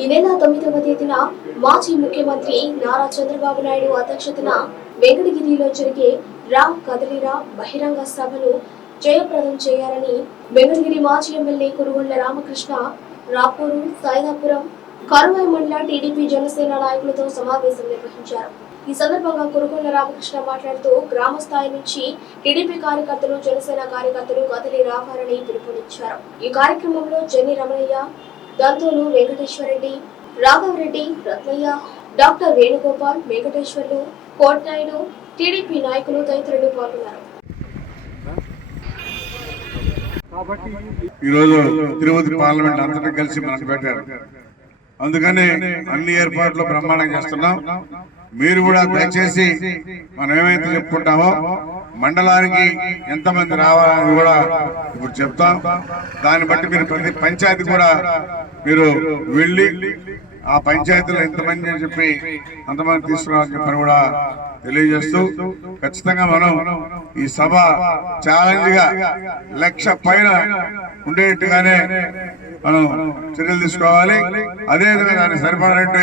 ఈ నెల తొమ్మిదవ తేదీన మాజీ ముఖ్యమంత్రి నారా చంద్రబాబు నాయుడు అధ్యక్షతన వెంకటగిరిలో జరిగే రామ్ కదలిరా బహిరంగ సభను జయప్రదం చేయాలని వెంకటగిరి మాజీ ఎమ్మెల్యే కురుగొండ రామకృష్ణ రాపూరు సాయిదాపురం కరువై మండల టీడీపీ జనసేన నాయకులతో సమావేశం నిర్వహించారు. ఈ సందర్భంగా కురుగొండ రామకృష్ణ మాట్లాడుతూ గ్రామ స్థాయి నుంచి టీడీపీ కార్యకర్తలు జనసేన కార్యకర్తలు కదలి రావాలని పిలుపునిచ్చారు. ఈ కార్యక్రమంలో జన్ని రమణయ్య దంతోలు వెంకటేశ్వరరెడ్డి రాఘవరెడ్డి రత్నయ్య డాక్టర్ వేణుగోపాల్ వెంకటేశ్వర్లు కోట్నాయుడు టీడీపీ నాయకులు తదితరులు పాల్గొన్నారు. ఈరోజు తిరుపతి పార్లమెంట్ అంతటా కలిసి మనకు పెట్టారు. అందుకని అన్ని ఏర్పాట్లు బ్రహ్మాండంగా చేస్తున్నాం. మీరు కూడా దయచేసి మనం ఏమైతే చెప్పుకుంటామో మండలానికి ఎంతమంది రావాలని కూడా ఇప్పుడు చెప్తాం. దాన్ని బట్టి మీరు ప్రతి పంచాయతీ కూడా మీరు వెళ్ళి ఆ పంచాయతీలో ఎంతమంది అని చెప్పి అంతమంది తీసుకురావాలని చెప్పని కూడా తెలియజేస్తూ ఖచ్చితంగా మనం ఈ సభ ఛాలెంజ్గా లక్ష పైన ఉండేట్టుగానే మనం చర్యలు తీసుకోవాలి. అదే విధంగా దానికి సరిపడినట్టు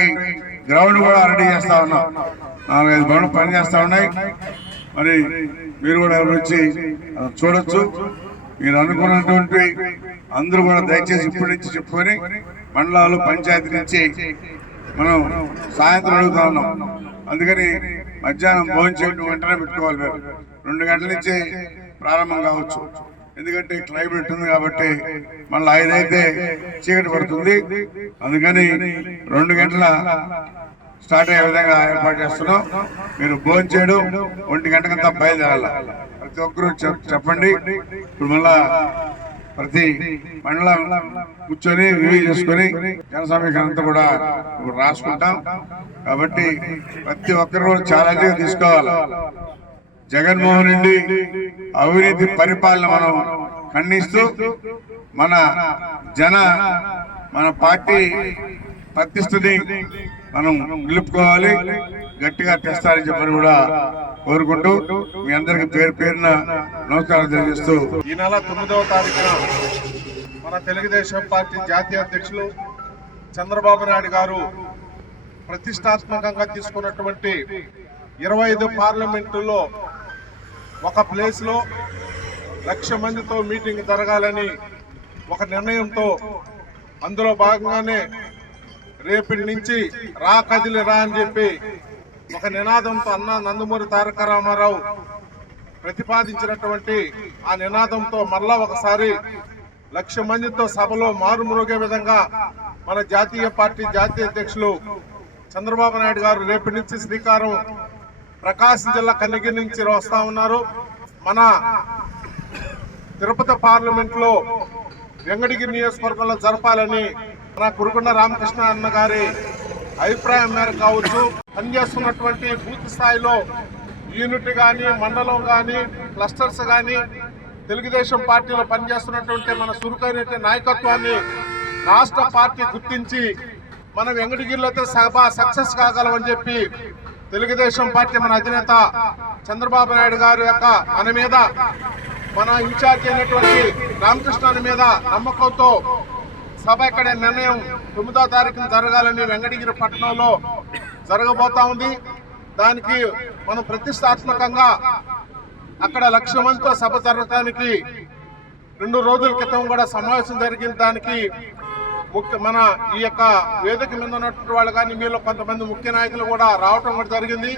గ్రౌండ్ కూడా రెడీ చేస్తా ఉన్నాం. నాలుగైదు గ్రౌండ్ పని చేస్తా ఉన్నాయి. మరి మీరు కూడా వచ్చి చూడొచ్చు. మీరు అనుకున్నటువంటి అందరూ కూడా దయచేసి ఇప్పటి నుంచి చెప్పుకొని మండలాలు పంచాయతీ నుంచి మనం సాయంత్రం అడుగుతా ఉన్నాం. అందుకని మధ్యాహ్నం భోజనం చేయడం వెంటనే పెట్టుకోవాలి మీరు. రెండు గంటల నుంచి ప్రారంభం కావచ్చు. ఎందుకంటే క్లైమేట్ ఉంది కాబట్టి మళ్ళీ ఐదైతే చీకటి పడుతుంది. అందుకని రెండు గంటల స్టార్ట్ అయ్యే విధంగా ఏర్పాటు చేస్తున్నాం. మీరు భోజనం చేయడం ఒంటి గంటకంతా బయలుదేరాల. ప్రతి ఒక్కరూ చెప్- చెప్పండి. ఇప్పుడు మళ్ళా ప్రతి మండలం కూర్చొని రివ్యూ చేసుకొని జన సమీక్ష అంతా కూడా ఇప్పుడు రాసుకుంటాం. కాబట్టి ప్రతి ఒక్కరు కూడా ఛాలెంజ్ తీసుకోవాలి. జగన్మోహన్ రెడ్డి అవినీతి పరిపాలన మనం ఖండిస్తూ మన జన మన పార్టీ ప్రతిష్టని మనం నిలుపుకోవాలి గట్టిగా తెస్తారని చెప్పని కూడా కోరుకుంటూ మీ అందరికి పేరు పేరున నమస్కారం తెలియజేస్తూ ఈ నెల తొమ్మిదవ తారీఖున మన తెలుగుదేశం పార్టీ జాతీయ అధ్యక్షులు చంద్రబాబు నాయుడు గారు ప్రతిష్టాత్మకంగా తీసుకున్నటువంటి ఇరవై ఐదు పార్లమెంటులో ఒక ప్లేస్లో లక్ష మందితో మీటింగ్ జరగాలని ఒక నిర్ణయంతో అందులో భాగంగానే రేపటి నుంచి రా కదిలి రా అని చెప్పి ఒక నినాదంతో అన్న నందమూరి తారక రామారావు ప్రతిపాదించినటువంటి ఆ నినాదంతో మరలా ఒకసారి లక్ష మందితో సభలో మారుమ్రోగే విధంగా మన జాతీయ పార్టీ జాతీయ అధ్యక్షులు చంద్రబాబు నాయుడు గారు రేపటి నుంచి శ్రీకారం ప్రకాశం జిల్లా కన్నగిరి నుంచి వస్తా ఉన్నారు. మన తిరుపతి పార్లమెంట్లో వెంగడిగిరి నియోజకవర్గంలో జరపాలని మన కురుకొండ రామకృష్ణ అన్న గారి అభిప్రాయం మేర కావచ్చు పనిచేస్తున్నటువంటి బూత్ స్థాయిలో యూనిట్ కానీ మండలం కానీ క్లస్టర్స్ కానీ తెలుగుదేశం పార్టీలో పనిచేస్తున్నటువంటి మన చురుకైన నాయకత్వాన్ని రాష్ట్ర పార్టీ గుర్తించి మన వెంకటగిరిలో అయితే సభ సక్సెస్ కాగలమని చెప్పి తెలుగుదేశం పార్టీ మన అధినేత చంద్రబాబు నాయుడు గారి యొక్క మన మీద మన ఇన్ఛార్జ్ అయినటువంటి రామకృష్ణ మీద నమ్మకంతో సభ ఇక్కడ నిర్ణయం తొమ్మిదో తారీఖున జరగాలని వెంకటగిరి పట్టణంలో జరగబోతా ఉంది. దానికి మనం ప్రతిష్టాత్మకంగా అక్కడ లక్ష మందితో సభ జరగడానికి రెండు రోజుల క్రితం కూడా సమావేశం జరిగిన దానికి ముఖ్య మన ఈ యొక్క వేదిక మీద ఉన్నటువంటి వాళ్ళు కానీ మీలో కొంతమంది ముఖ్య నాయకులు కూడా రావటం కూడా జరిగింది.